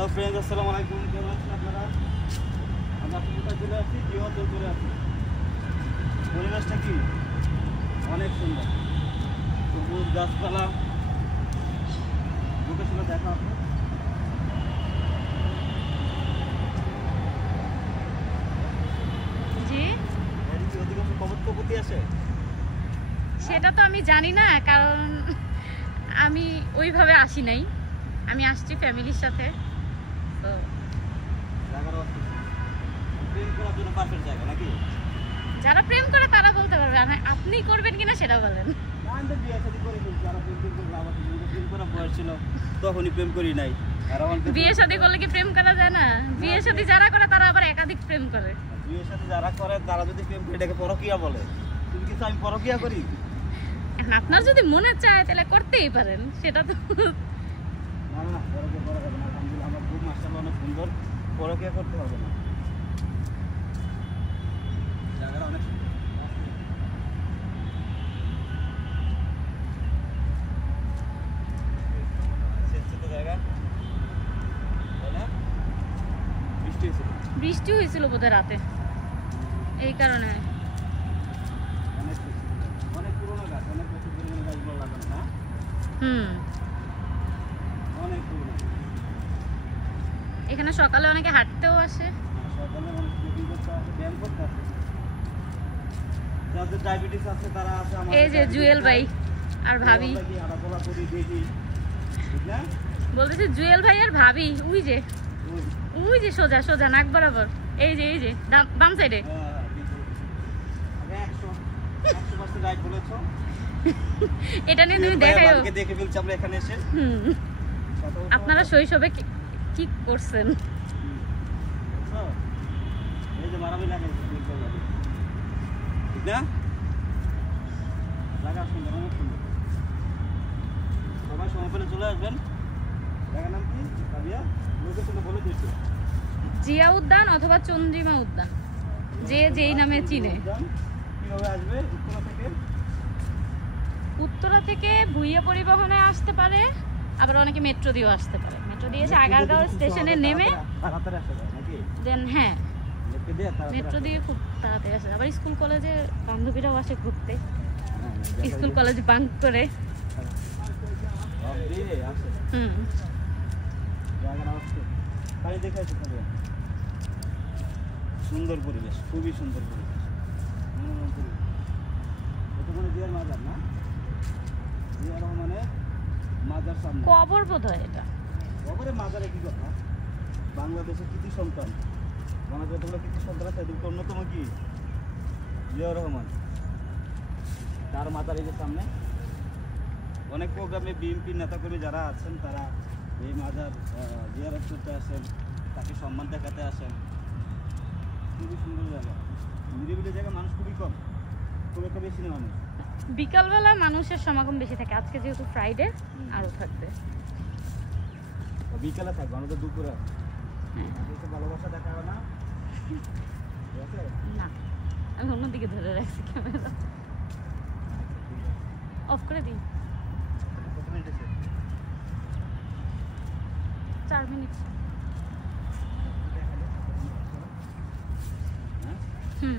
Hello friends, আসসালামু আলাইকুম। কেমন আছেন আপনারা? আমরা কোথায় চলে আসছি? জিওতে চলে আসছি। পরিবেশটা কি অনেক সুন্দর, সবুজ গাছপালা, বুকে শুনে দেখা আপনি। জি, এর কি অধিকাংশ কবুতর আসে? সেটা তো আমি জানি না, কারণ আমি ওইভাবে আসি নাই। আমি আসছি ফ্যামিলির সাথে। তো প্রেম করার জন্য পারফেক্ট জায়গা নাকি? যারা প্রেম করে তারা বলতে পারবে, আর আপনি করবেন কিনা সেটা বলেন। আমি বিয়ে শাদী করে ফেলছি, আর প্রেম করবো আবার প্রেম করার বয়স ছিল তখনই প্রেম করি নাই। আর আমার বিয়ে শাদী করলে কি প্রেম করা যায় না? বিয়ে শাদী যারা করে তারা আবার একাধিক প্রেম করে। বিয়ে শাদী যারা করে তারা যদি প্রেম করে এটাকে পরকীয়া বলে। তুমি কিছু আমি পরকীয়া করি? আপনার যদি মনে চায় তাহলে করতেই পারেন, সেটা তো না না, পরকীয়া করা যাবে না। আলহামদুলিল্লাহ আমার খুব মাশাআল্লাহ অনেক সুন্দর, পরকীয়া করতে হবে না। জায়গাটা অনেক সুন্দর। বৃষ্টি হয়েছিল বোধহয় রাতে, এই কারণে। অনেক পুরোনো গাছ, অনেক বছর পুরোনো গাছগুলো লাগানো না? অনেক পুরোনো। এখানে সকালে অনেকে হাঁটতেও আসে। সকালে মানুষ জগিং করতে আসে, ব্যায়াম করতে আসে। যাদের ডায়াবেটিস আছে তারা আসে। এই যে জুয়েল ভাই আর ভাবি, হাঁটাচলা করি দেখি, বুঝলে? বলতেছি জুয়েল ভাই আর ভাবি, ওই যে সোজা সোজা নাক বরাবর, এই যে বাম সাইডে। এটা নিয়ে তুমি দেখাও। দেখে ফেলছি আমরা এখানে এসে। আপনারা শৈশবে কি করছেন? এই যে মারামি লাগে, ঠিক না? লাগা সুন্দর, অনেক সুন্দর। সবাই সময় পেলে চলে আসবেন। জায়গার নাম কি? কাবিয়া লোকেশনটা বলে দিয়েছি। জিয়া উদ্যান অথবা চন্দ্রিমা উদ্যান, যে যেই নামে চিনে। কিভাবে আসবে? উত্তরা থেকে ভুইয়া পরিবহনে আসতে পারে, আবার অনেকে মেট্রো দিয়েও আসতে পারে। মেট্রো দিয়ে এসে আগারগাঁও স্টেশনে নেমে দেন, হ্যাঁ, মেট্রো দিয়ে খুব তাড়াতাড়ি আসে। আবার স্কুল কলেজে বান্ধবীরাও আসে ঘুরতে, স্কুল কলেজ বাঙ্ক করে। সুন্দর পরিবেশ, খুবই সুন্দর পরিবেশ। মাজার না, জিয়া রহমানের মাজার সামনে কবর বোধ হয় এটা। কবরে মাজারে কি কথা? বাংলাদেশের কৃতি সন্তান, বাংলাদেশের যতগুলো কৃতি সন্তান আছে এদের অন্যতম কি জিয়া রহমান, তার মাজার এই যে সামনে। অনেক প্রোগ্রামে বিএনপির নেতাকর্মী যারা আছেন তারা এই মাজার জিয়ারত করতে আসেন, তাকে সম্মান দেখাতে আসেন। খুবই সুন্দর জায়গা, নিরিবিলি জায়গা, মানুষ খুবই কম, খুব একটা বেশি নেই মানুষ। বিকালবেলা মানুষের সমাগম বেশি থাকে, আজকে যেহেতু ফ্রাইডে আরো থাকবে। বিকালে থাকবে, আমাদের দুপুরে ভালোবাসা দেখা হয় না। না, আমি অন্যদিকে ধরে রাখছি ক্যামেরা, অফ করে দিই। 4 মিনিট। হুম।